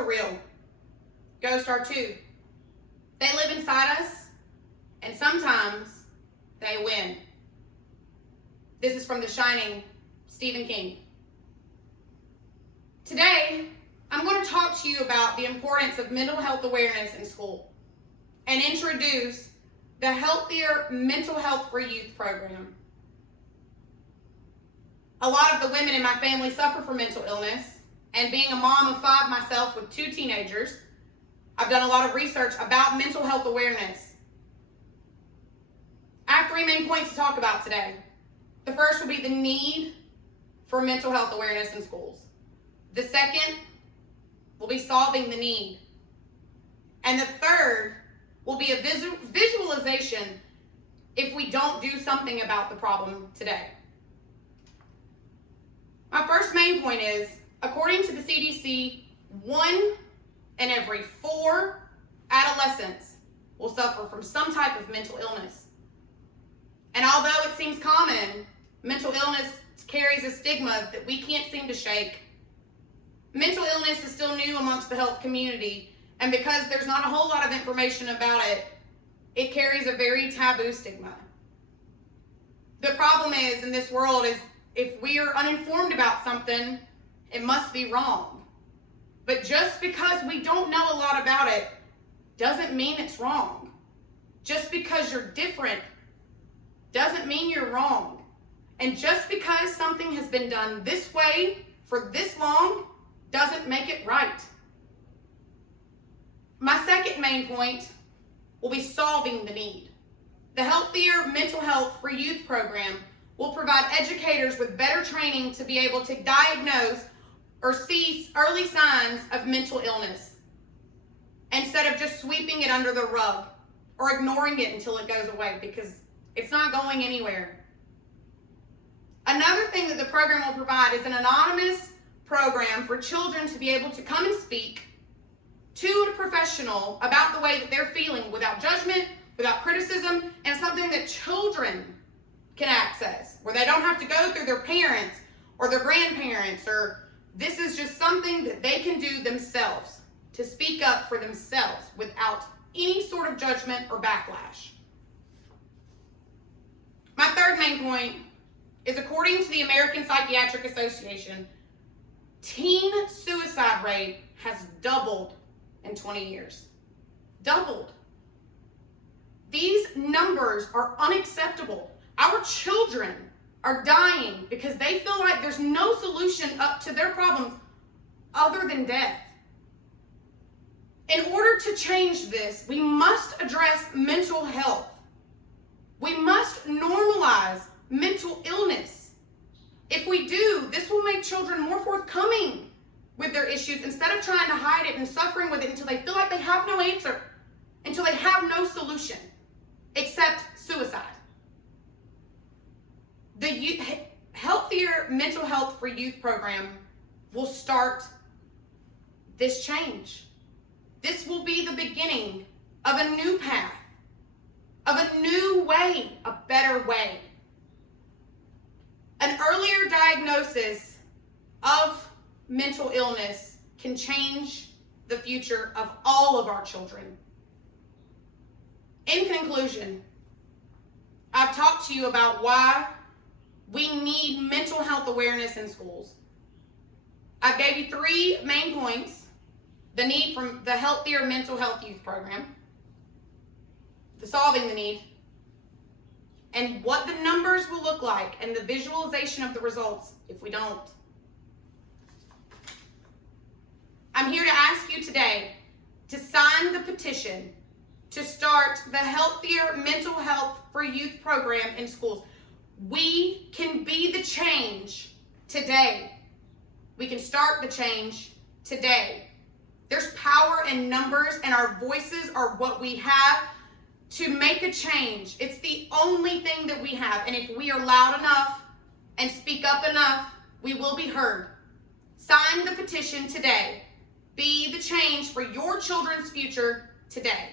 are real. Ghosts are too. They live inside us, and sometimes they win. This is from The Shining, Stephen King. Today, I'm going to talk to you about the importance of mental health awareness in school and introduce the Healthier Mental Health for Youth program. A lot of the women in my family suffer from mental illness, and being a mom of 5 myself with 2 teenagers, I've done a lot of research about mental health awareness. I have 3 main points to talk about today. The first will be the need for mental health awareness in schools. The second will be solving the need. And the third will be a visualization if we don't do something about the problem today. My first main point is, according to the CDC, 1 in every 4 adolescents will suffer from some type of mental illness. And although it seems common, mental illness carries a stigma that we can't seem to shake. Mental illness is still new amongst the health community, and because there's not a whole lot of information about it, it carries a very taboo stigma. The problem is, in this world, is if we are uninformed about something, it must be wrong. But just because we don't know a lot about it doesn't mean it's wrong. Just because you're different doesn't mean you're wrong. And just because something has been done this way for this long doesn't make it right. My second main point will be solving the need. The Healthier Mental Health for Youth program will provide educators with better training to be able to diagnose or see early signs of mental illness instead of just sweeping it under the rug or ignoring it until it goes away, because it's not going anywhere. Another thing that the program will provide is an anonymous program for children to be able to come and speak to a professional about the way that they're feeling without judgment, without criticism, and something that children can access, where they don't have to go through their parents or their grandparents, or this is just something that they can do themselves to speak up for themselves without any sort of judgment or backlash. My third main point is, according to the American Psychiatric Association, teen suicide rate has doubled in 20 years. Doubled. These numbers are unacceptable. Our children are dying because they feel like there's no solution up to their problems other than death. In order to change this, we must address mental health. We must normalize mental illness. If we do, this will make children more forthcoming with their issues instead of trying to hide it and suffering with it until they feel like they have no answer, until they have no solution except suicide. The Healthier Mental Health for Youth program will start this change. This will be the beginning of a new path, of a new way, a better way. An earlier diagnosis of mental illness can change the future of all of our children. In conclusion, I've talked to you about why we need mental health awareness in schools. I gave you 3 main points: the need from the Healthier Mental Health Youth program, the solving the need, and what the numbers will look like and the visualization of the results if we don't. I'm here to ask you today to sign the petition to start the Healthier Mental Health for Youth program in schools. We can be the change today. We can start the change today. There's power in numbers, and our voices are what we have to make a change. It's the only thing that we have, and if we are loud enough and speak up enough, we will be heard. Sign the petition today. Be the change for your children's future today.